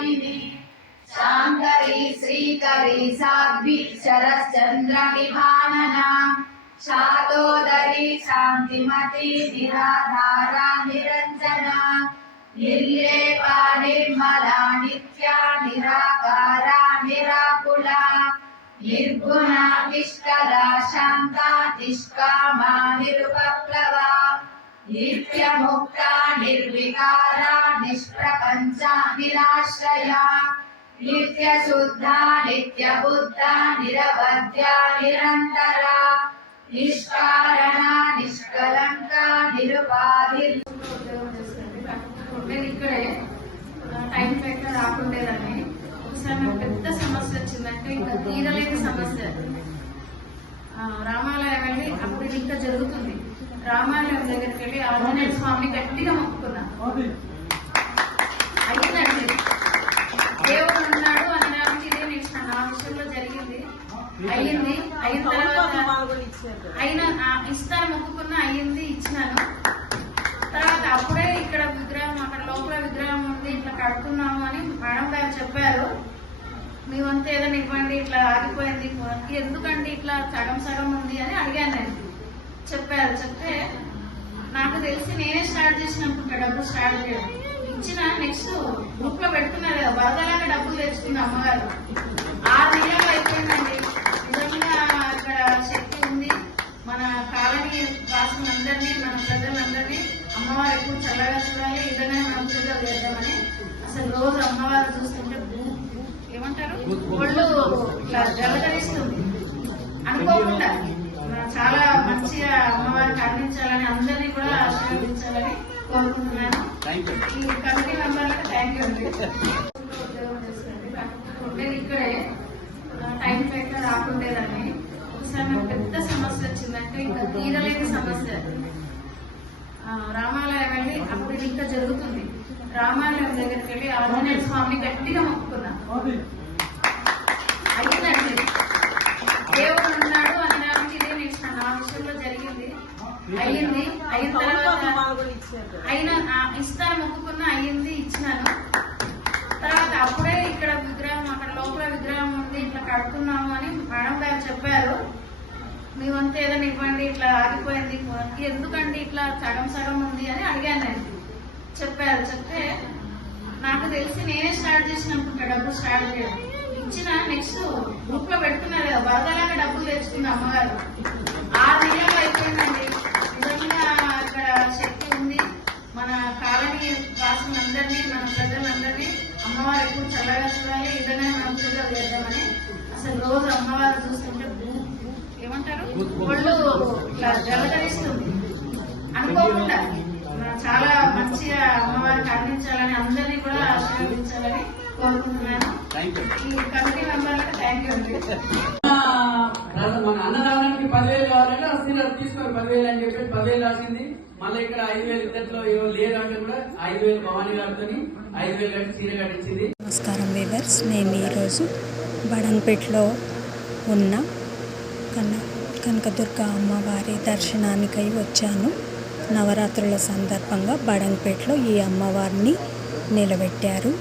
प्रदायिनी शांकरी श्रीकरी साध्वी शरश्चंद्र विभानना शातोदरी शांतिमती निराधारा निरंजना निर्लेपा निर्मला नित्या निराकारा निराकुला निर्गुणा निष्कला शांता निष्कामा निरुपप्लवा नित्यमुक्ता निर्विकारा निष्प्रपंचा निराश्रया नित्यशुद्धा नित्यबुद्धा निरवध्या निरंतरा निष्कारणा निष्कलंका निरुपाधि ఇక్కడే టైం పెట్ట రాకుండేదని ఒకసారి నాకు పెద్ద సమస్య వచ్చిందంటే ఇంకా తీరలేని సమస్య. రామాలయం వెళ్ళి అప్పుడు ఇంకా జరుగుతుంది. రామాలయం దగ్గరికి వెళ్ళి ఆంజనేయ స్వామిని గట్టిగా మొక్కుకున్నా. అయ్యిందండి, దేవుడు ఉన్నాడు అని దానికి ఇదే నిలిచిన నా విషయంలో జరిగింది. అయ్యింది. అయిన తర్వాత ఇస్తాను మొక్కుకున్నా, అయ్యింది, ఇచ్చినాను. తర్వాత అప్పుడే ఇక్కడ విగ్రహం, అక్కడ లోపల విగ్రహం ఉంది, ఇట్లా కడుతున్నాము అని మేడం గారు చెప్పారు. మీ వంతు ఏదైనా ఇవ్వండి, ఇట్లా ఆగిపోయింది, ఎందుకండి ఇట్లా సగం సగం ఉంది అని అడిగాను. నేను చెప్పారు. చెప్తే నాకు తెలిసి నేనే స్టార్ట్ చేసిన అనుకుంటా డబ్బులు స్టార్ట్ చేయడం. ఇచ్చిన నెక్స్ట్ గ్రూప్ లో పెడుతున్నారు కదా, వరదలాగా డబ్బులు తెచ్చుకుంది అమ్మగారు. 6 నెలలు అయిపోయిందండి. నిజంగా అక్కడ శక్తి ఉంది. మన కాలనీ వాసులందరినీ, మన ప్రజలందరినీ అమ్మవారు ఎప్పుడు చల్లగా చూడాలి, ఇదనే మనం పూజలు చేద్దామని. అసలు రోజు అమ్మవారు చూస్తుంటే ఏమంటారు, ఒళ్ళు ఇట్లా జలధరిస్తుంది. అనుకోకుండా చాలా మంచిగా అమ్మవారికి అందించాలని, అందరినీ కూడా ఆశీర్వదించాలని కోరుకుంటున్నాను. ఈ కమిటీ మెంబర్లకు థ్యాంక్ యూ అండి. నేను ఇక్కడే టైం పెట్ట రాకుండేదని ఒకసారి నాకు పెద్ద సమస్య వచ్చిందంటే ఇంకా తీరలేని సమస్య. రామాలయం వెళ్ళి అప్పుడు ఇంకా జరుగుతుంది. రామాలయం దగ్గరికి వెళ్ళి ఆంజనేయ స్వామిని గట్టిగా మొక్కుకున్నా. అయ్యిందండి, దేవుడు ఉన్నాడు అని దానికి ఇదే నిలిచిన నా విషయంలో జరిగింది. అయ్యింది. అయిన తర్వాత ఇస్తాను మొక్కుకున్నా, అయ్యింది, ఇచ్చినాను. తర్వాత అప్పుడే ఇక్కడ విగ్రహం, అక్కడ లోపల విగ్రహం ఉంది, ఇట్లా కడుతున్నాము అని మేడం గారు చెప్పారు. మీ వంతు ఏదైనా ఇవ్వండి, ఇట్లా ఆగిపోయింది, ఎందుకండి ఇట్లా సగం సగం ఉంది అని అడిగాను. నేను చెప్పారు. చెప్తే నాకు తెలిసి నేనే స్టార్ట్ చేసిన అనుకుంటా డబ్బులు స్టార్ట్ చేయడం. ఇచ్చిన నెక్స్ట్ గ్రూప్ లో పెడుతున్నారు కదా, వరదలాగా డబ్బులు తెచ్చుకుంది అమ్మగారు. 6 నెలలు అయిపోయిందండి. నిజంగా అక్కడ శక్తి ఉంది. మన కాలనీ వాసులందరినీ, మన ప్రజలందరినీ అమ్మవారు ఎప్పుడు చల్లగా చూడాలి, ఇదనే మనం పూజలు చేద్దామని. అసలు రోజు అమ్మవారు చూస్తుంటే ఏమంటారు, ఒళ్ళు ఇట్లా జలధరిస్తుంది. అనుకోకుండా చాలా మంచిగా అమ్మవారికి అందించాలని, అందరినీ కూడా ఆశీర్వదించాలని కోరుకుంటున్నాను. ఈ కమిటీ మెంబర్లకు థ్యాంక్ యూ అండి. మన అన్నదానానికి 10,000 కావాలంటే సీనియర్ తీసుకొని 10,000 అని చెప్పి 10,000 రాసింది. మళ్ళీ ఇక్కడ 5,000 ఇద్దరిలో లేరు అంటే కూడా 5,000 భవానీ గారితో 5,000 కట్టి చీర కట్టించింది. నమస్కారం వీవర్స్, నేను ఈరోజు బడంపేటలో ఉన్న కనకదుర్గ అమ్మవారి దర్శనానికై వచ్చాను. నవరాత్రుల సందర్భంగా బడంపేటలో ఈ అమ్మవారిని నిలబెట్టారు.